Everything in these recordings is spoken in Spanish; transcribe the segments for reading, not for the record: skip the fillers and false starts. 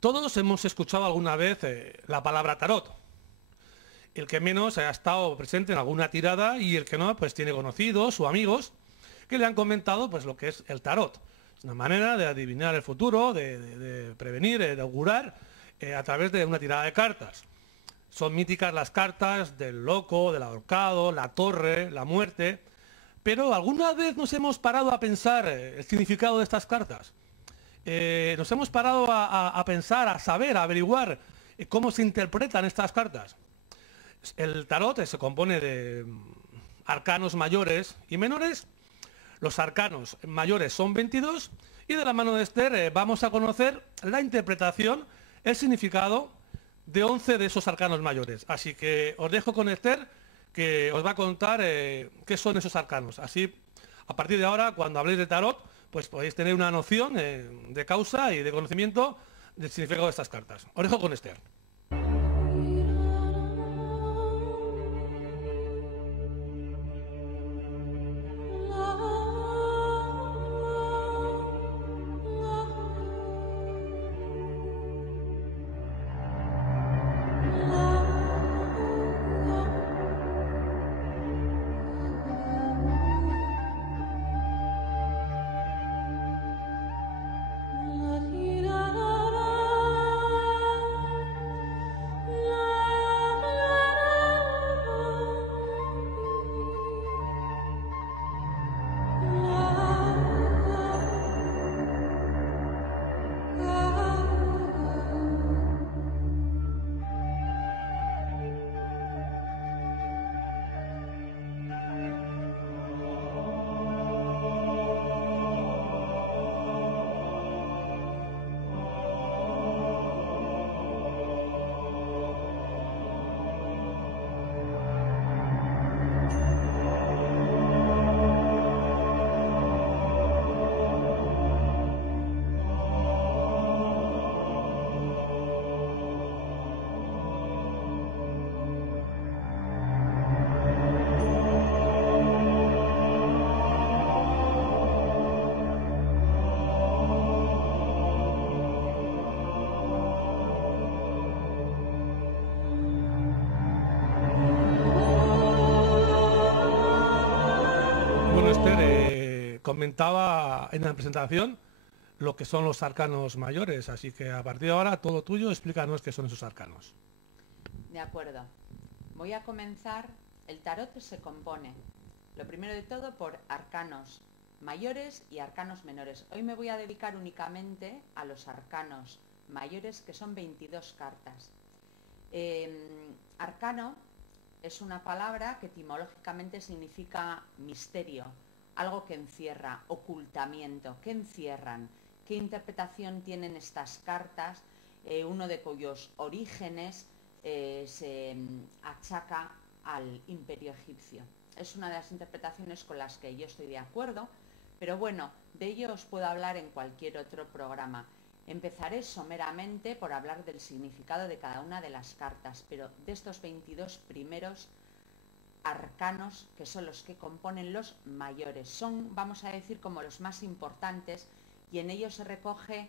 Todos hemos escuchado alguna vez la palabra tarot. El que menos ha estado presente en alguna tirada y el que no, pues tiene conocidos o amigos que le han comentado pues lo que es el tarot. Es una manera de adivinar el futuro, de prevenir, de augurar a través de una tirada de cartas. Son míticas las cartas del loco, del ahorcado, la torre, la muerte. Pero ¿alguna vez nos hemos parado a pensar el significado de estas cartas? Nos hemos parado a pensar, a saber, a averiguar cómo se interpretan estas cartas. El tarot se compone de arcanos mayores y menores. Los arcanos mayores son 22 y de la mano de Esther vamos a conocer la interpretación, el significado de 11 de esos arcanos mayores. Así que os dejo con Esther, que os va a contar qué son esos arcanos. Así, a partir de ahora, cuando habléis de tarot, pues podéis tener una noción de causa y de conocimiento del significado de estas cartas. Os dejo con Esther. Bueno, Esther, comentaba en la presentación lo que son los arcanos mayores, así que a partir de ahora, todo tuyo, explícanos qué son esos arcanos. De acuerdo. Voy a comenzar. El tarot se compone, lo primero de todo, por arcanos mayores y arcanos menores. Hoy me voy a dedicar únicamente a los arcanos mayores, que son 22 cartas. Arcano es una palabra que etimológicamente significa misterio, algo que encierra, ocultamiento. ¿Qué encierran? ¿Qué interpretación tienen estas cartas? Uno de cuyos orígenes se achaca al Imperio egipcio. Es una de las interpretaciones con las que yo estoy de acuerdo, pero bueno, de ello os puedo hablar en cualquier otro programa. Empezaré someramente por hablar del significado de cada una de las cartas, pero de estos 22 primeros arcanos, que son los que componen los mayores, son, vamos a decir, como los más importantes, y en ellos se recoge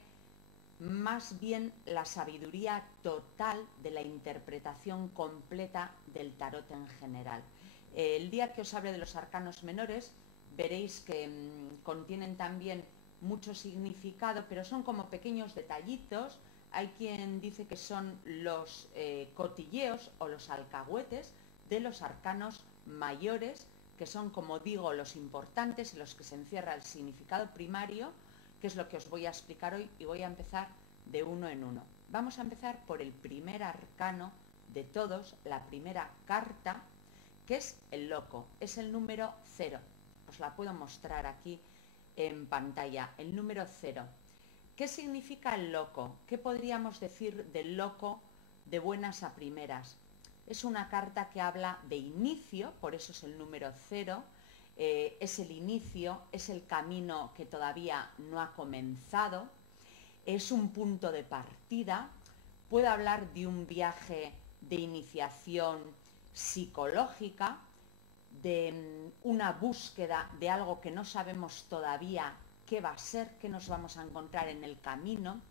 más bien la sabiduría total de la interpretación completa del tarot en general. El día que os hable de los arcanos menores, veréis que contienen también mucho significado, pero son como pequeños detallitos. Hay quien dice que son los cotilleos o los alcahuetes de los arcanos mayores, que son, como digo, los importantes, en los que se encierra el significado primario, que es lo que os voy a explicar hoy, y voy a empezar de uno en uno. Vamos a empezar por el primer arcano de todos, la primera carta, que es el loco, es el número 0. Os la puedo mostrar aquí en pantalla, el número 0. ¿Qué significa el loco? ¿Qué podríamos decir del loco de buenas a primeras? Es una carta que habla de inicio, por eso es el número 0, es el inicio, es el camino que todavía no ha comenzado, es un punto de partida, puede hablar de un viaje de iniciación psicológica, de una búsqueda de algo que no sabemos todavía qué va a ser, qué nos vamos a encontrar en el camino.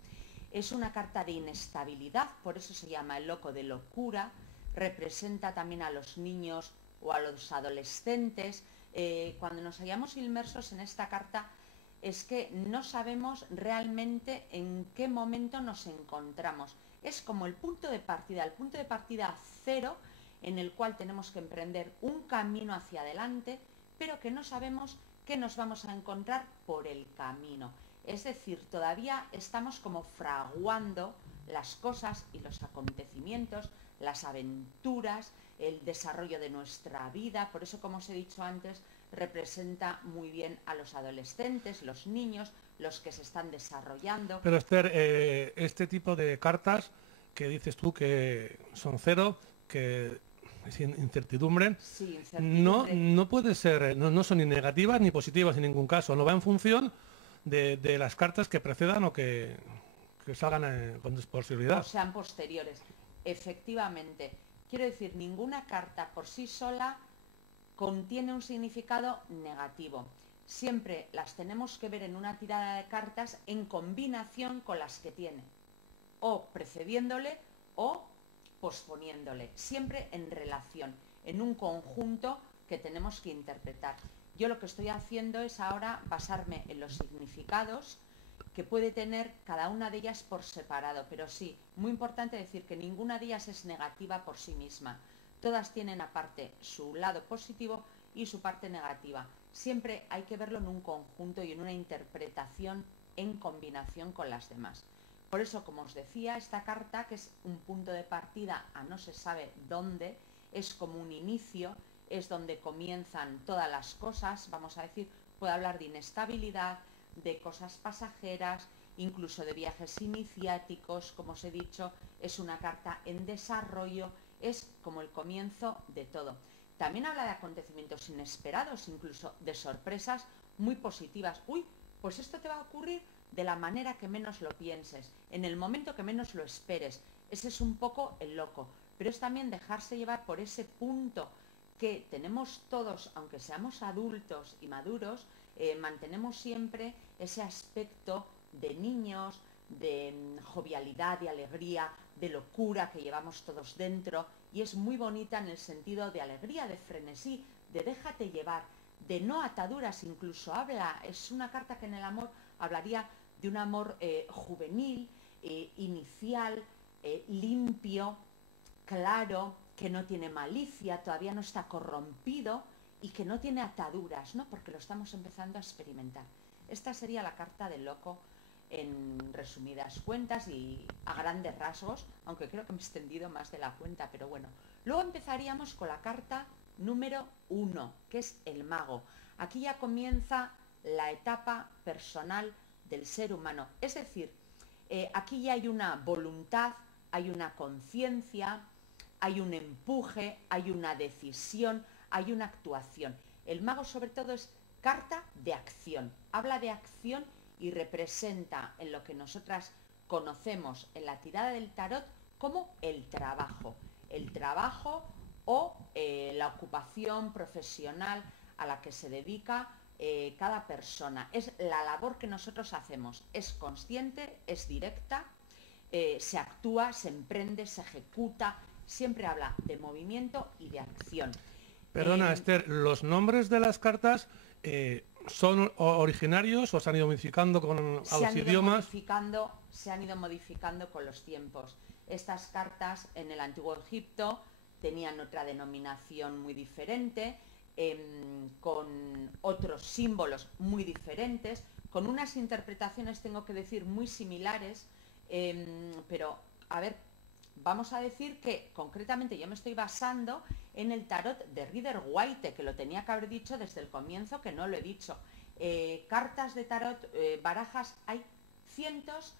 Es una carta de inestabilidad, por eso se llama el loco de locura. Representa también a los niños o a los adolescentes. Cuando nos hallamos inmersos en esta carta es que no sabemos realmente en qué momento nos encontramos. Es como el punto de partida cero, en el cual tenemos que emprender un camino hacia adelante, pero que no sabemos qué nos vamos a encontrar por el camino. Es decir, todavía estamos como fraguando las cosas y los acontecimientos, las aventuras, el desarrollo de nuestra vida. Por eso, como os he dicho antes, representa muy bien a los adolescentes, los niños, los que se están desarrollando. Pero Esther, este tipo de cartas que dices tú que son cero, que es incertidumbre, Sí, incertidumbre. no puede ser, no son ni negativas ni positivas en ningún caso, no va en función de las cartas que precedan o que salgan con posterioridad. O sean posteriores. Efectivamente. Quiero decir, ninguna carta por sí sola contiene un significado negativo. Siempre las tenemos que ver en una tirada de cartas en combinación con las que tiene, o precediéndole o posponiéndole, siempre en relación, en un conjunto que tenemos que interpretar. Yo lo que estoy haciendo es ahora basarme en los significados que puede tener cada una de ellas por separado, pero sí, muy importante decir que ninguna de ellas es negativa por sí misma. Todas tienen aparte su lado positivo y su parte negativa. Siempre hay que verlo en un conjunto y en una interpretación en combinación con las demás. Por eso, como os decía, esta carta, que es un punto de partida a no se sabe dónde, es como un inicio, es donde comienzan todas las cosas, vamos a decir, puede hablar de inestabilidad, de cosas pasajeras, incluso de viajes iniciáticos, como os he dicho, es una carta en desarrollo, es como el comienzo de todo. También habla de acontecimientos inesperados, incluso de sorpresas muy positivas. Uy, pues esto te va a ocurrir de la manera que menos lo pienses, en el momento que menos lo esperes. Ese es un poco el loco, pero es también dejarse llevar por ese punto que tenemos todos, aunque seamos adultos y maduros, mantenemos siempre ese aspecto de niños, de jovialidad, de alegría, de locura que llevamos todos dentro, y es muy bonita en el sentido de alegría, de frenesí, de déjate llevar, de no ataduras. Incluso es una carta que en el amor hablaría de un amor juvenil, inicial, limpio, claro, que no tiene malicia, todavía no está corrompido y que no tiene ataduras, ¿no? Porque lo estamos empezando a experimentar. Esta sería la carta del loco en resumidas cuentas y a grandes rasgos, aunque creo que me he extendido más de la cuenta, pero bueno. Luego empezaríamos con la carta número 1, que es el mago. Aquí ya comienza la etapa personal del ser humano, es decir, aquí ya hay una voluntad, hay una conciencia, hay un empuje, hay una decisión, hay una actuación. El mago sobre todo es carta de acción, habla de acción y representa en lo que nosotras conocemos en la tirada del tarot como el trabajo o la ocupación profesional a la que se dedica cada persona. Es la labor que nosotros hacemos, es consciente, es directa, se actúa, se emprende, se ejecuta, siempre habla de movimiento y de acción. Perdona, Esther, ¿los nombres de las cartas son originarios o se han ido modificando con los idiomas? Se han ido modificando con los tiempos. Estas cartas en el Antiguo Egipto tenían otra denominación muy diferente, con otros símbolos muy diferentes, con unas interpretaciones, tengo que decir, muy similares, pero, a ver, vamos a decir que concretamente yo me estoy basando en el tarot de Rider-Waite, que lo tenía que haber dicho desde el comienzo, que no lo he dicho. Cartas de tarot, barajas, hay cientos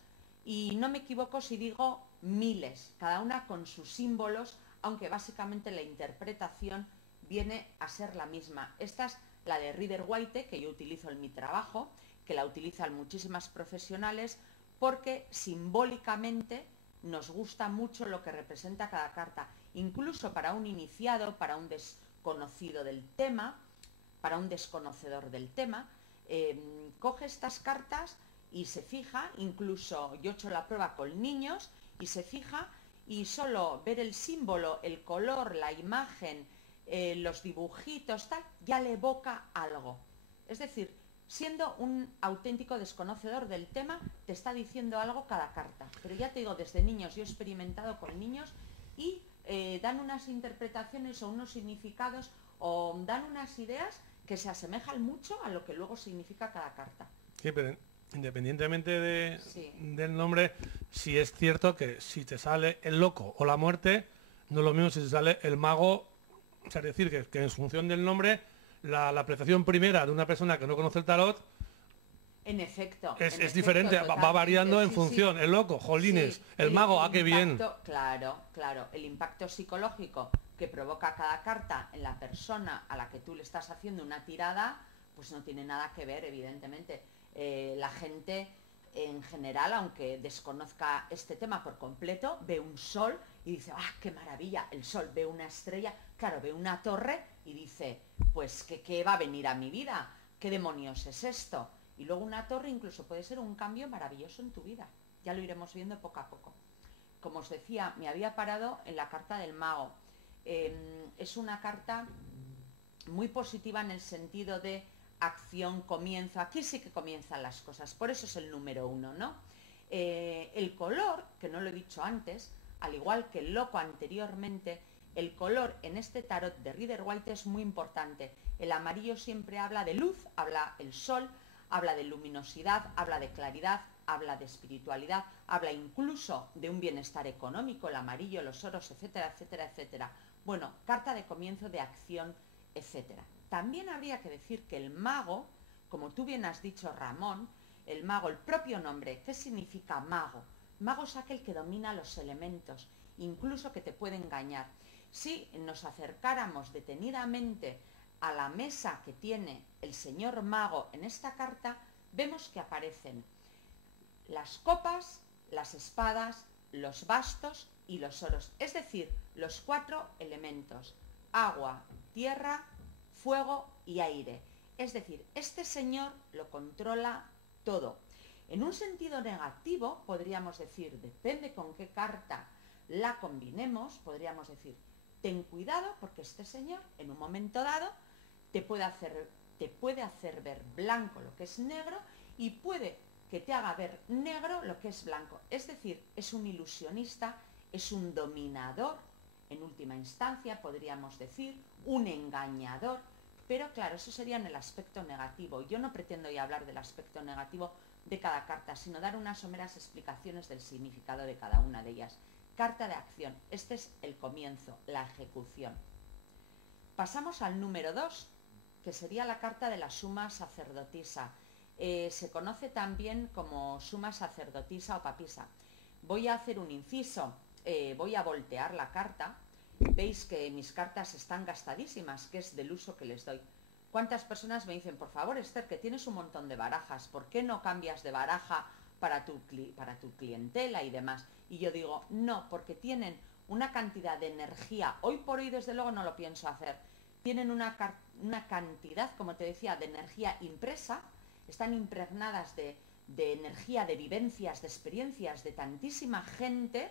y no me equivoco si digo miles, cada una con sus símbolos, aunque básicamente la interpretación viene a ser la misma. Esta es la de Rider-Waite, que yo utilizo en mi trabajo, que la utilizan muchísimas profesionales, porque simbólicamente nos gusta mucho lo que representa cada carta, incluso para un iniciado, para un desconocido del tema, para un desconocedor del tema. Coge estas cartas y se fija, incluso yo he hecho la prueba con niños, y se fija, y solo ver el símbolo, el color, la imagen, los dibujitos, tal, ya le evoca algo. Es decir, siendo un auténtico desconocedor del tema, te está diciendo algo cada carta. Pero ya te digo, desde niños, yo he experimentado con niños y dan unas interpretaciones o unos significados o dan unas ideas que se asemejan mucho a lo que luego significa cada carta. Sí, pero independientemente Sí. del nombre, sí es cierto que si te sale el loco o la muerte, no es lo mismo si te sale el mago. O sea, es decir, que en función del nombre, la apreciación primera de una persona que no conoce el tarot En efecto. es diferente, va variando en función. El loco, jolines, Sí, el mago, qué bien. Claro, claro. El impacto psicológico que provoca cada carta en la persona a la que tú le estás haciendo una tirada, pues no tiene nada que ver, evidentemente. La gente en general, aunque desconozca este tema por completo, ve un sol y dice, ¡ah, qué maravilla! El sol, ve una estrella, claro, ve una torre y dice, pues, ¿qué va a venir a mi vida? ¿Qué demonios es esto? Y luego una torre incluso puede ser un cambio maravilloso en tu vida. Ya lo iremos viendo poco a poco. Como os decía, me había parado en la carta del mago. Es una carta muy positiva en el sentido de acción, comienzo. Aquí sí que comienzan las cosas. Por eso es el número 1, ¿no? El color, que no lo he dicho antes, al igual que el loco anteriormente, el color en este tarot de Rider-Waite es muy importante. El amarillo siempre habla de luz, habla el sol, habla de luminosidad, habla de claridad, habla de espiritualidad, habla incluso de un bienestar económico, el amarillo, los oros, etcétera, etcétera, etcétera. Bueno, carta de comienzo de acción, etcétera. También habría que decir que el mago, como tú bien has dicho, Ramón, el mago, el propio nombre, ¿qué significa mago? Mago es aquel que domina los elementos, incluso que te puede engañar. Si nos acercáramos detenidamente a la mesa que tiene el señor mago en esta carta, vemos que aparecen las copas, las espadas, los bastos y los oros, es decir, los 4 elementos, agua, tierra, fuego y aire. Es decir, este señor lo controla todo. En un sentido negativo, podríamos decir, depende con qué carta la combinemos, podríamos decir, ten cuidado porque este señor, en un momento dado, te puede hacer ver blanco lo que es negro y puede que te haga ver negro lo que es blanco. Es decir, es un ilusionista, es un dominador, en última instancia podríamos decir, un engañador, pero claro, eso sería en el aspecto negativo. Yo no pretendo ya hablar del aspecto negativo de cada carta, sino dar unas someras explicaciones del significado de cada una de ellas. Carta de acción, este es el comienzo, la ejecución. Pasamos al número 2, que sería la carta de la suma sacerdotisa. Se conoce también como suma sacerdotisa o papisa. Voy a hacer un inciso, voy a voltear la carta. Veis que mis cartas están gastadísimas, que es del uso que les doy. ¿Cuántas personas me dicen, por favor, Esther, que tienes un montón de barajas, ¿por qué no cambias de baraja para tu clientela y demás? Y yo digo, no, porque tienen una cantidad de energía, hoy por hoy desde luego no lo pienso hacer, tienen una cantidad, como te decía, de energía impresa, están impregnadas de energía, de vivencias, de experiencias de tantísima gente,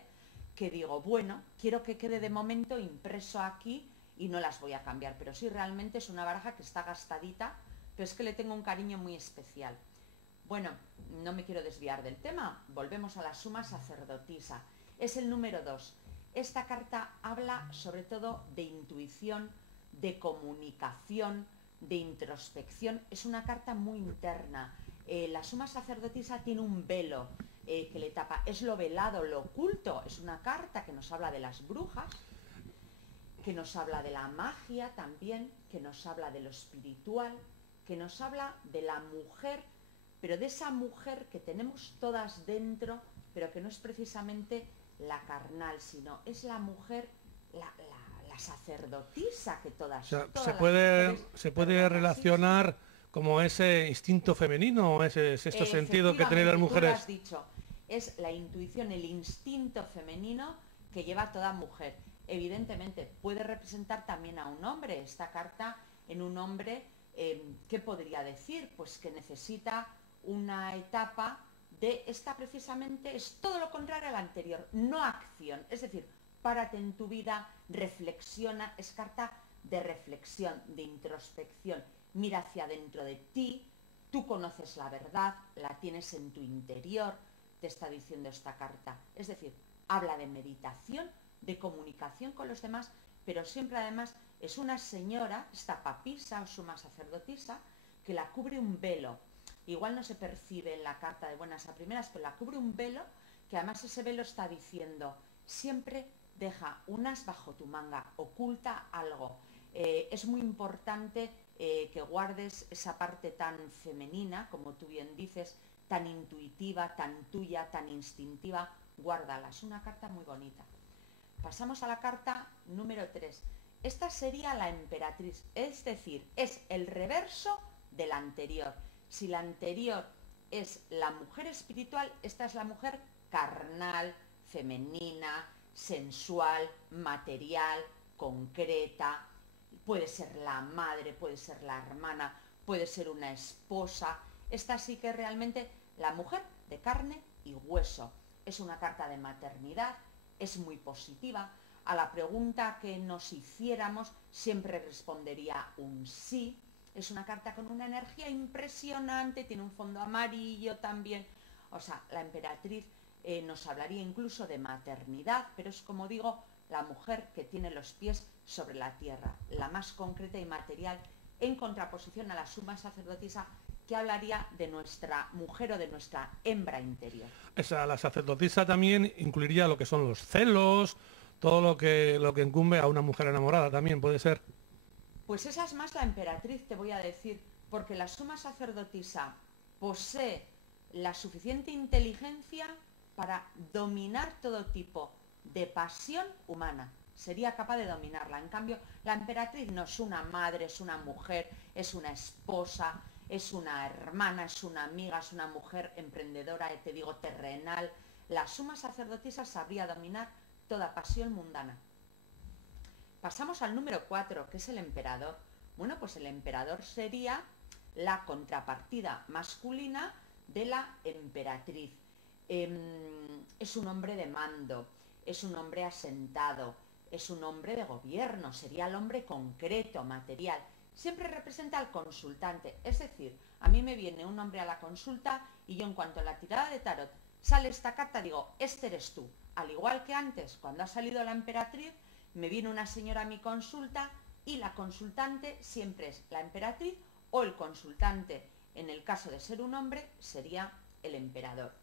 que digo, bueno, quiero que quede de momento impreso aquí y no las voy a cambiar, pero sí realmente es una baraja que está gastadita, pero es que le tengo un cariño muy especial. Bueno, no me quiero desviar del tema, volvemos a la suma sacerdotisa, es el número 2. Esta carta habla sobre todo de intuición, de comunicación, de introspección, es una carta muy interna. La suma sacerdotisa tiene un velo que le tapa, es lo velado, lo oculto, es una carta que nos habla de las brujas, que nos habla de la magia también, que nos habla de lo espiritual, que nos habla de la mujer, pero de esa mujer que tenemos todas dentro, pero que no es precisamente la carnal, sino es la mujer, la sacerdotisa que todas, O sea, todas se puede relacionar como ese instinto femenino, o ese sexto sentido que tienen las mujeres. Tú lo has dicho, es la intuición, el instinto femenino que lleva toda mujer. Evidentemente puede representar también a un hombre, esta carta en un hombre, ¿qué podría decir? Pues que necesita una etapa de esta precisamente es todo lo contrario a la anterior, no acción. Es decir, párate en tu vida, reflexiona, es carta de reflexión, de introspección. Mira hacia dentro de ti, tú conoces la verdad, la tienes en tu interior, te está diciendo esta carta. Es decir, habla de meditación, de comunicación con los demás, pero siempre además es una señora, esta papisa o suma sacerdotisa, que la cubre un velo. Igual no se percibe en la carta de buenas a primeras, pero la cubre un velo, que además ese velo está diciendo, siempre deja un as bajo tu manga, oculta algo. Es muy importante que guardes esa parte tan femenina, como tú bien dices, tan intuitiva, tan tuya, tan instintiva, guárdala. Es una carta muy bonita. Pasamos a la carta número 3. Esta sería la emperatriz, es decir, es el reverso de la anterior. Si la anterior es la mujer espiritual, esta es la mujer carnal, femenina, sensual, material, concreta. Puede ser la madre, puede ser la hermana, puede ser una esposa. Esta sí que es realmente la mujer de carne y hueso. Es una carta de maternidad, es muy positiva. A la pregunta que nos hiciéramos siempre respondería un sí. Es una carta con una energía impresionante, tiene un fondo amarillo también. O sea, la emperatriz nos hablaría incluso de maternidad, pero es, como digo, la mujer que tiene los pies sobre la tierra, la más concreta y material, en contraposición a la suma sacerdotisa, que hablaría de nuestra mujer o de nuestra hembra interior. La sacerdotisa también incluiría lo que son los celos, todo lo que incumbe a una mujer enamorada también, puede ser. Pues esa es más la emperatriz, te voy a decir, porque la suma sacerdotisa posee la suficiente inteligencia para dominar todo tipo de pasión humana. Sería capaz de dominarla. En cambio, la emperatriz no es una madre, es una mujer, es una esposa, es una hermana, es una amiga, es una mujer emprendedora, te digo, terrenal. La suma sacerdotisa sabría dominar toda pasión mundana. Pasamos al número 4, que es el emperador. Bueno, pues el emperador sería la contrapartida masculina de la emperatriz. Es un hombre de mando, es un hombre asentado, es un hombre de gobierno, sería el hombre concreto, material. Siempre representa al consultante, es decir, a mí me viene un hombre a la consulta y yo, en cuanto a la tirada de tarot sale esta carta, digo, este eres tú. Al igual que antes, cuando ha salido la emperatriz, me viene una señora a mi consulta y la consultante siempre es la emperatriz, o el consultante, en el caso de ser un hombre, sería el emperador.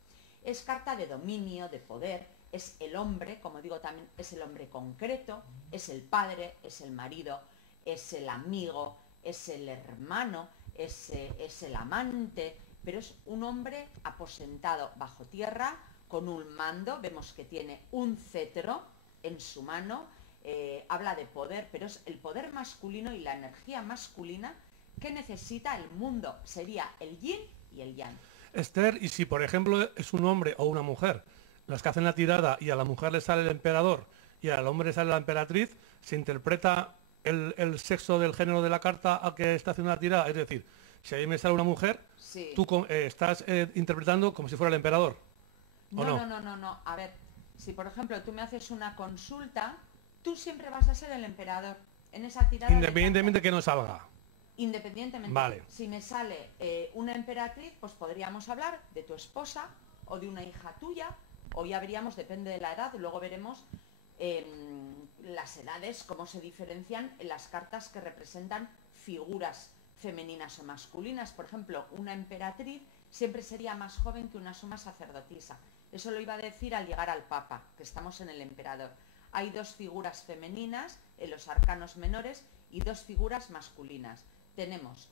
Es carta de dominio, de poder, es el hombre, como digo también, es el hombre concreto, es el padre, es el marido, es el amigo, es el hermano, es el amante, pero es un hombre aposentado bajo tierra, con un mando. Vemos que tiene un cetro en su mano, habla de poder, pero es el poder masculino y la energía masculina que necesita el mundo. Sería el yin y el yang. Esther, y si por ejemplo es un hombre o una mujer las que hacen la tirada y a la mujer le sale el emperador y al hombre le sale la emperatriz, se interpreta el sexo del género de la carta al que está haciendo la tirada. Es decir, si a mí me sale una mujer, sí, tú estás interpretando como si fuera el emperador. No. A ver, si por ejemplo tú me haces una consulta, tú siempre vas a ser el emperador en esa tirada. Independientemente de que no salga. Independientemente. Vale. Si me sale una emperatriz, pues podríamos hablar de tu esposa o de una hija tuya, o ya veríamos, depende de la edad, luego veremos las edades, cómo se diferencian en las cartas que representan figuras femeninas o masculinas. Por ejemplo, una emperatriz siempre sería más joven que una suma sacerdotisa. Eso lo iba a decir al llegar al Papa, que estamos en el emperador. Hay dos figuras femeninas en los arcanos menores y dos figuras masculinas. Tenemos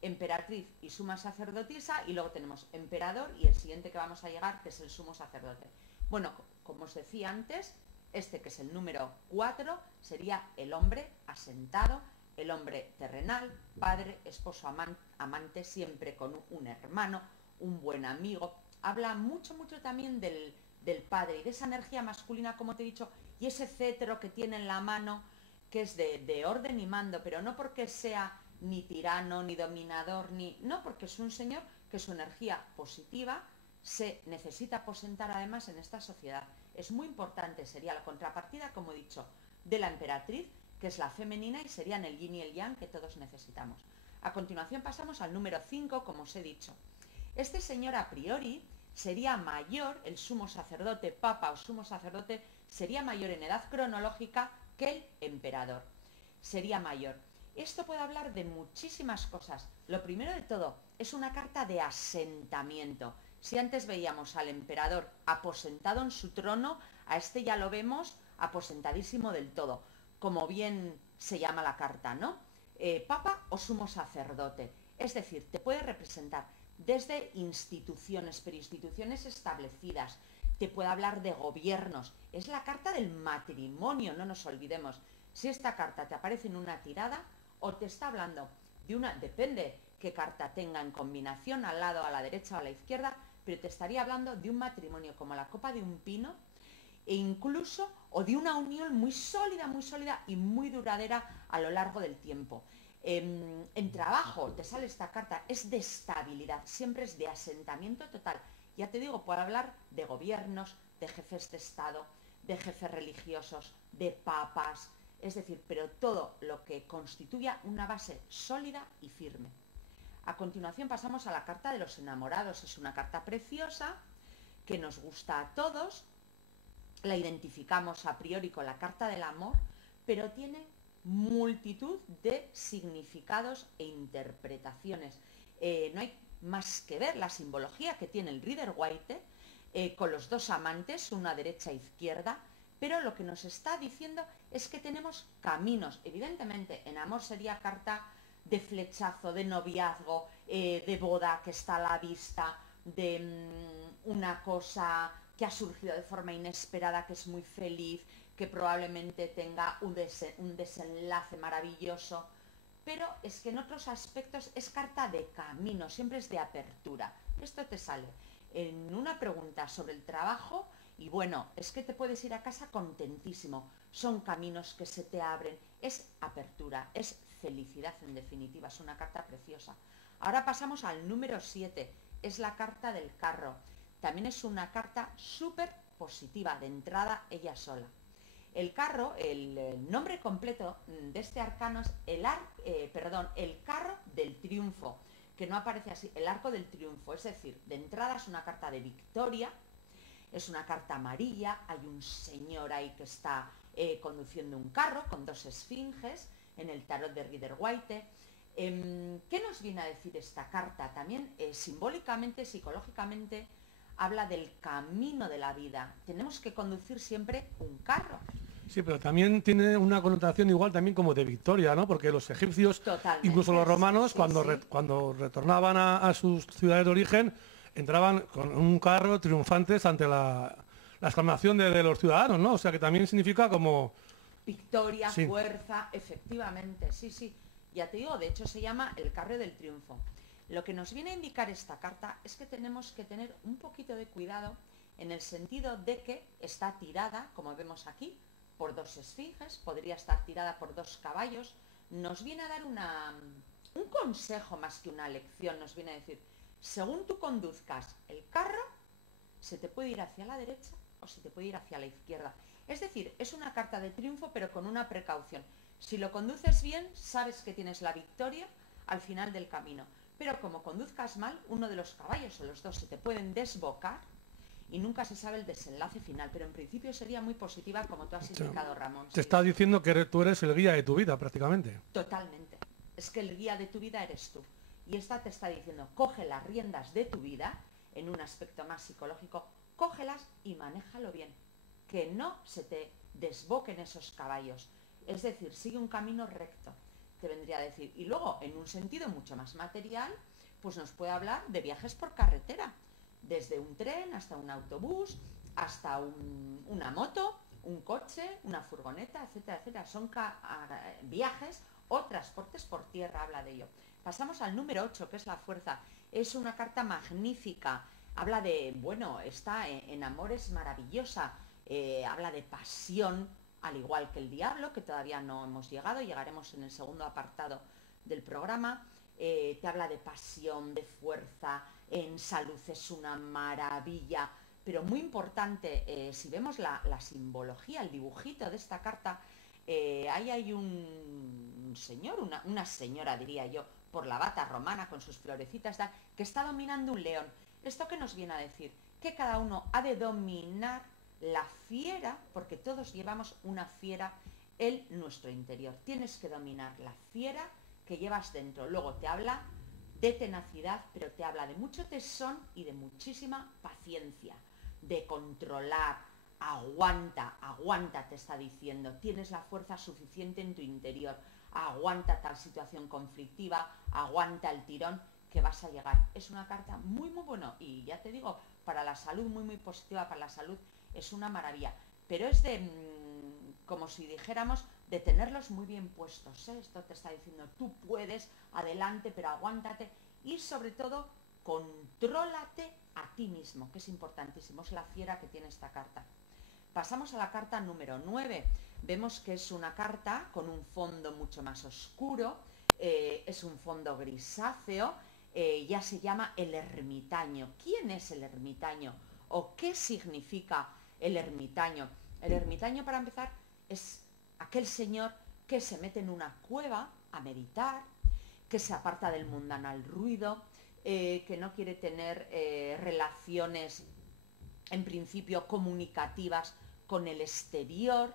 emperatriz y suma sacerdotisa, y luego tenemos emperador y el siguiente que vamos a llegar, que es el sumo sacerdote. Bueno, como os decía antes, este, que es el número 4, sería el hombre asentado, el hombre terrenal, padre, esposo, amante, siempre con un hermano, un buen amigo. Habla mucho también del padre y de esa energía masculina, como te he dicho, y ese cetro que tiene en la mano, que es de orden y mando, pero no porque sea ni tirano, ni dominador, no, porque es un señor que su energía positiva se necesita aposentar además en esta sociedad. Es muy importante, sería la contrapartida, como he dicho, de la emperatriz, que es la femenina, y serían el yin y el yang que todos necesitamos. A continuación pasamos al número 5, como os he dicho. Este señor a priori sería mayor, el sumo sacerdote, papa o sumo sacerdote, sería mayor en edad cronológica que el emperador. Sería mayor. Esto puede hablar de muchísimas cosas. Lo primero de todo, es una carta de asentamiento. Si antes veíamos al emperador aposentado en su trono, a este ya lo vemos aposentadísimo del todo, como bien se llama la carta, ¿no? Papa o sumo sacerdote. Es decir, te puede representar desde instituciones, pero instituciones establecidas. Te puede hablar de gobiernos. Es la carta del matrimonio, no nos olvidemos. Si esta carta te aparece en una tirada o te está hablando de una, depende qué carta tenga en combinación, al lado, a la derecha o a la izquierda, pero te estaría hablando de un matrimonio como la copa de un pino, e incluso, o de una unión muy sólida y muy duradera a lo largo del tiempo. En trabajo te sale esta carta, es de estabilidad, siempre es de asentamiento total. Ya te digo, puedo hablar de gobiernos, de jefes de Estado, de jefes religiosos, de papas, es decir, pero todo lo que constituya una base sólida y firme. A continuación pasamos a la carta de los enamorados. Es una carta preciosa que nos gusta a todos, la identificamos a priori con la carta del amor, pero tiene multitud de significados e interpretaciones. No hay más que ver la simbología que tiene el Rider-Waite con los dos amantes, una derecha e izquierda, pero lo que nos está diciendo es que tenemos caminos. Evidentemente, en amor sería carta de flechazo, de noviazgo, de boda que está a la vista, de una cosa que ha surgido de forma inesperada, que es muy feliz, que probablemente tenga un desenlace maravilloso, pero es que en otros aspectos es carta de camino, siempre es de apertura. Esto te sale en una pregunta sobre el trabajo y bueno, es que te puedes ir a casa contentísimo, son caminos que se te abren, es apertura, es felicidad en definitiva, es una carta preciosa. Ahora pasamos al número 7, es la carta del carro. También es una carta súper positiva, de entrada ella sola. El carro, el nombre completo de este arcano es el carro del triunfo, que no aparece así, el arco del triunfo, es decir, de entrada es una carta de victoria, es una carta amarilla, hay un señor ahí que está conduciendo un carro con dos esfinges en el tarot de Rider-Waite. ¿Qué nos viene a decir esta carta? También simbólicamente, psicológicamente, habla del camino de la vida. Tenemos que conducir siempre un carro. Sí, pero también tiene una connotación igual también como de victoria, ¿no? Porque los egipcios, totalmente, incluso los romanos, sí, cuando retornaban a sus ciudades de origen, entraban con un carro triunfantes ante la exclamación de los ciudadanos, ¿no? O sea que también significa como... victoria, sí, fuerza, efectivamente, sí. Ya te digo, de hecho se llama el carro del triunfo. Lo que nos viene a indicar esta carta es que tenemos que tener un poquito de cuidado en el sentido de que está tirada, como vemos aquí, por dos esfinges, podría estar tirada por dos caballos. Nos viene a dar un consejo más que una lección, nos viene a decir, según tú conduzcas el carro, se te puede ir hacia la derecha o se te puede ir hacia la izquierda. Es decir, es una carta de triunfo, pero con una precaución. Si lo conduces bien, sabes que tienes la victoria al final del camino. Pero como conduzcas mal, uno de los caballos o los dos se te pueden desbocar y nunca se sabe el desenlace final. Pero en principio sería muy positiva, como tú has indicado, Ramón. Te está diciendo que tú eres el guía de tu vida, prácticamente. Totalmente. Es que el guía de tu vida eres tú. Y esta te está diciendo, coge las riendas de tu vida, en un aspecto más psicológico, cógelas y manéjalo bien. Que no se te desboquen esos caballos. Es decir, sigue un camino recto, te vendría a decir. Y luego, en un sentido mucho más material, pues nos puede hablar de viajes por carretera. Desde un tren hasta un autobús, hasta una moto, un coche, una furgoneta, etcétera, etcétera. Son viajes o transportes por tierra, habla de ello. Pasamos al número 8, que es la fuerza. Es una carta magnífica. Habla de, bueno, está en amor, es maravillosa. Habla de pasión, al igual que el diablo, que todavía no hemos llegado, llegaremos en el segundo apartado del programa. Te habla de pasión, de fuerza, en salud es una maravilla, pero muy importante, si vemos la simbología, el dibujito de esta carta, ahí hay un señor, una señora diría yo, por la bata romana con sus florecitas, que está dominando un león. ¿Esto qué nos viene a decir? Que cada uno ha de dominar la fiera, porque todos llevamos una fiera en nuestro interior. Tienes que dominar la fiera que llevas dentro. Luego te habla de tenacidad, pero te habla de mucho tesón y de muchísima paciencia, de controlar. Aguanta, aguanta, te está diciendo. Tienes la fuerza suficiente en tu interior. Aguanta tal situación conflictiva, aguanta el tirón que vas a llegar. Es una carta muy, muy buena y ya te digo, para la salud, muy, muy positiva para la salud, es una maravilla. Pero es de, como si dijéramos, de tenerlos muy bien puestos, ¿eh? Esto te está diciendo, tú puedes, adelante, pero aguántate y sobre todo, contrólate a ti mismo, que es importantísimo, es la fiera que tiene esta carta. Pasamos a la carta número 9. Vemos que es una carta con un fondo mucho más oscuro, es un fondo grisáceo, ya se llama el ermitaño. ¿Quién es el ermitaño? ¿O qué significa el ermitaño? El ermitaño, para empezar, es aquel señor que se mete en una cueva a meditar, que se aparta del mundanal ruido, que no quiere tener relaciones, en principio, comunicativas con el exterior,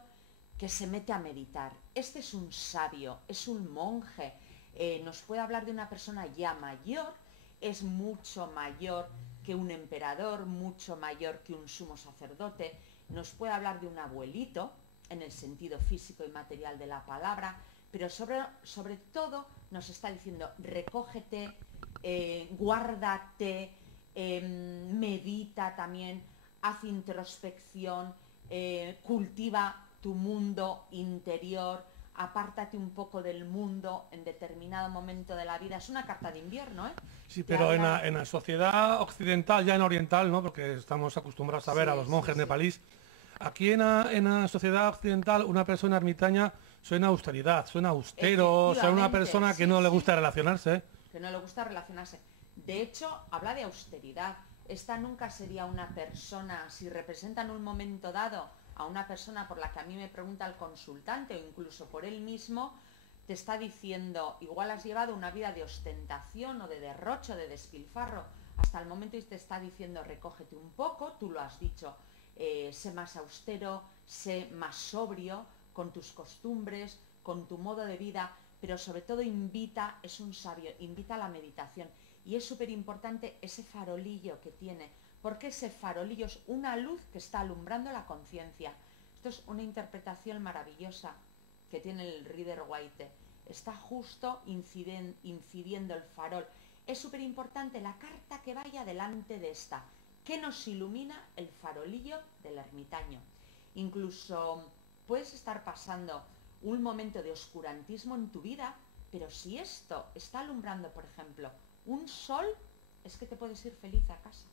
que se mete a meditar. Este es un sabio, es un monje, nos puede hablar de una persona ya mayor, es mucho mayor que un emperador, mucho mayor que un sumo sacerdote, nos puede hablar de un abuelito, en el sentido físico y material de la palabra, pero sobre todo nos está diciendo, recógete, guárdate, medita también, haz introspección, cultiva tu mundo interior, apártate un poco del mundo en determinado momento de la vida. Es una carta de invierno, ¿eh? Sí, pero en la sociedad occidental, ya en oriental, ¿no? Porque estamos acostumbrados a ver a los monjes nepalíes. Aquí en la sociedad occidental, una persona ermitaña suena a austeridad, suena austero, suena una persona que no le gusta relacionarse. Que no le gusta relacionarse. De hecho, habla de austeridad. Esta nunca sería una persona, si representa en un momento dado a una persona por la que a mí me pregunta el consultante o incluso por él mismo, te está diciendo, igual has llevado una vida de ostentación o de derrocho, de despilfarro, hasta el momento y te está diciendo, recógete un poco, tú lo has dicho, sé más austero, sé más sobrio con tus costumbres, con tu modo de vida, pero sobre todo invita, es un sabio, invita a la meditación. Y es súper importante ese farolillo que tiene, porque ese farolillo es una luz que está alumbrando la conciencia. Esto es una interpretación maravillosa que tiene el Rider-Waite. Está justo incidiendo el farol. Es súper importante la carta que vaya delante de esta, que nos ilumina el farolillo del ermitaño. Incluso puedes estar pasando un momento de oscurantismo en tu vida, pero si esto está alumbrando, por ejemplo, un sol, es que te puedes ir feliz a casa.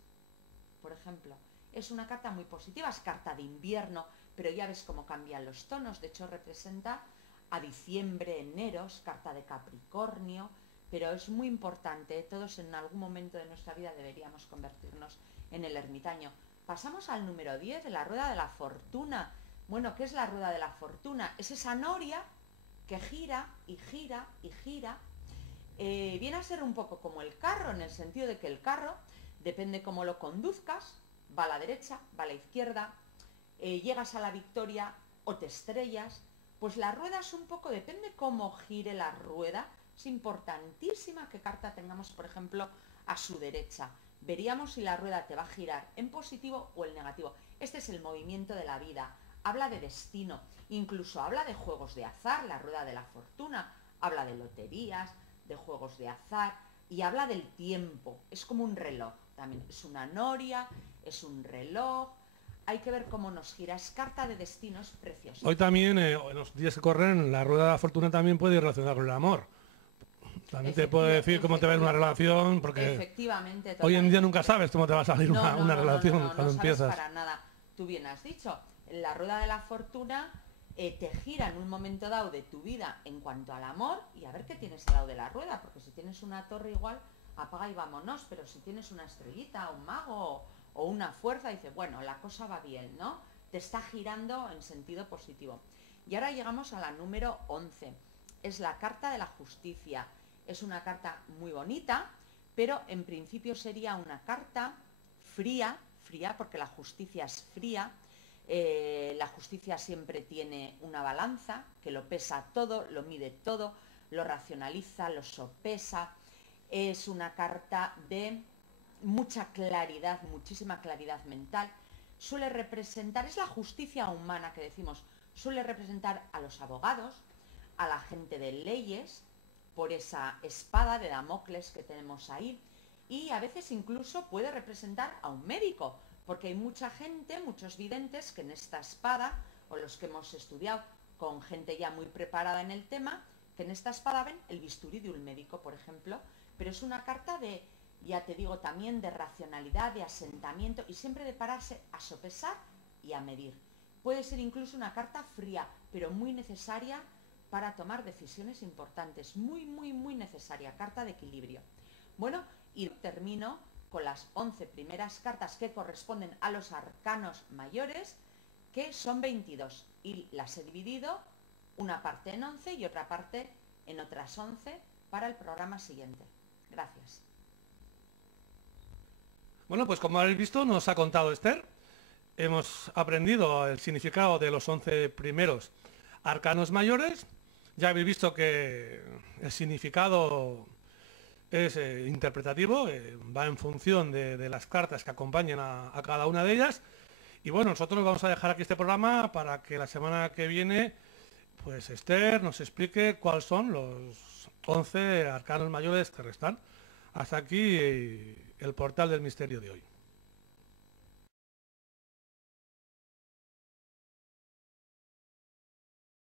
Por ejemplo, es una carta muy positiva, es carta de invierno, pero ya ves cómo cambian los tonos. De hecho, representa a diciembre, enero, es carta de Capricornio, pero es muy importante. Todos en algún momento de nuestra vida deberíamos convertirnos en el ermitaño. Pasamos al número 10, la rueda de la fortuna. Bueno, ¿qué es la rueda de la fortuna? Es esa noria que gira y gira y gira. Viene a ser un poco como el carro, en el sentido de que el carro, depende cómo lo conduzcas, va a la derecha, va a la izquierda, llegas a la victoria o te estrellas. Pues la rueda es un poco, depende cómo gire la rueda, es importantísima qué carta tengamos, por ejemplo, a su derecha. Veríamos si la rueda te va a girar en positivo o en negativo. Este es el movimiento de la vida, habla de destino, incluso habla de juegos de azar, la rueda de la fortuna, habla de loterías, de juegos de azar y habla del tiempo, es como un reloj también, es una noria, es un reloj, hay que ver cómo nos gira, es carta de destino, es precioso. Hoy también, en los días que corren, la rueda de la fortuna también puede ir relacionada con el amor. También te puede decir cómo te va en una relación, porque efectivamente, hoy en día nunca sabes cómo te va a salir una relación cuando empiezas. No para nada. Tú bien has dicho, la rueda de la fortuna te gira en un momento dado de tu vida en cuanto al amor y a ver qué tienes al lado de la rueda, porque si tienes una torre igual, apaga y vámonos, pero si tienes una estrellita, un mago o una fuerza, dice, bueno, la cosa va bien, ¿no? Te está girando en sentido positivo. Y ahora llegamos a la número 11. Es la carta de la justicia. Es una carta muy bonita, pero en principio sería una carta fría, porque la justicia es fría. La justicia siempre tiene una balanza que lo pesa todo, lo mide todo, lo racionaliza, lo sopesa. Es una carta de mucha claridad, muchísima claridad mental. Suele representar, es la justicia humana que decimos, suele representar a los abogados, a la gente de leyes, por esa espada de Damocles que tenemos ahí, y a veces incluso puede representar a un médico, porque hay mucha gente, muchos videntes, que en esta espada, o los que hemos estudiado con gente ya muy preparada en el tema, que en esta espada ven el bisturí de un médico, por ejemplo, pero es una carta de, ya te digo, también de racionalidad, de asentamiento, y siempre de pararse a sopesar y a medir. Puede ser incluso una carta fría, pero muy necesaria para tomar decisiones importantes, muy, muy, muy necesaria, carta de equilibrio. Bueno, y termino con las 11 primeras cartas que corresponden a los arcanos mayores, que son 22, y las he dividido una parte en 11 y otra parte en otras 11 para el programa siguiente. Gracias. Bueno, pues como habéis visto, nos ha contado Esther. Hemos aprendido el significado de los 11 primeros arcanos mayores. Ya habéis visto que el significado es interpretativo, va en función de las cartas que acompañan a cada una de ellas. Y bueno, nosotros vamos a dejar aquí este programa para que la semana que viene, pues Esther nos explique cuáles son los 11 arcanos mayores que restan. Hasta aquí el portal del misterio de hoy.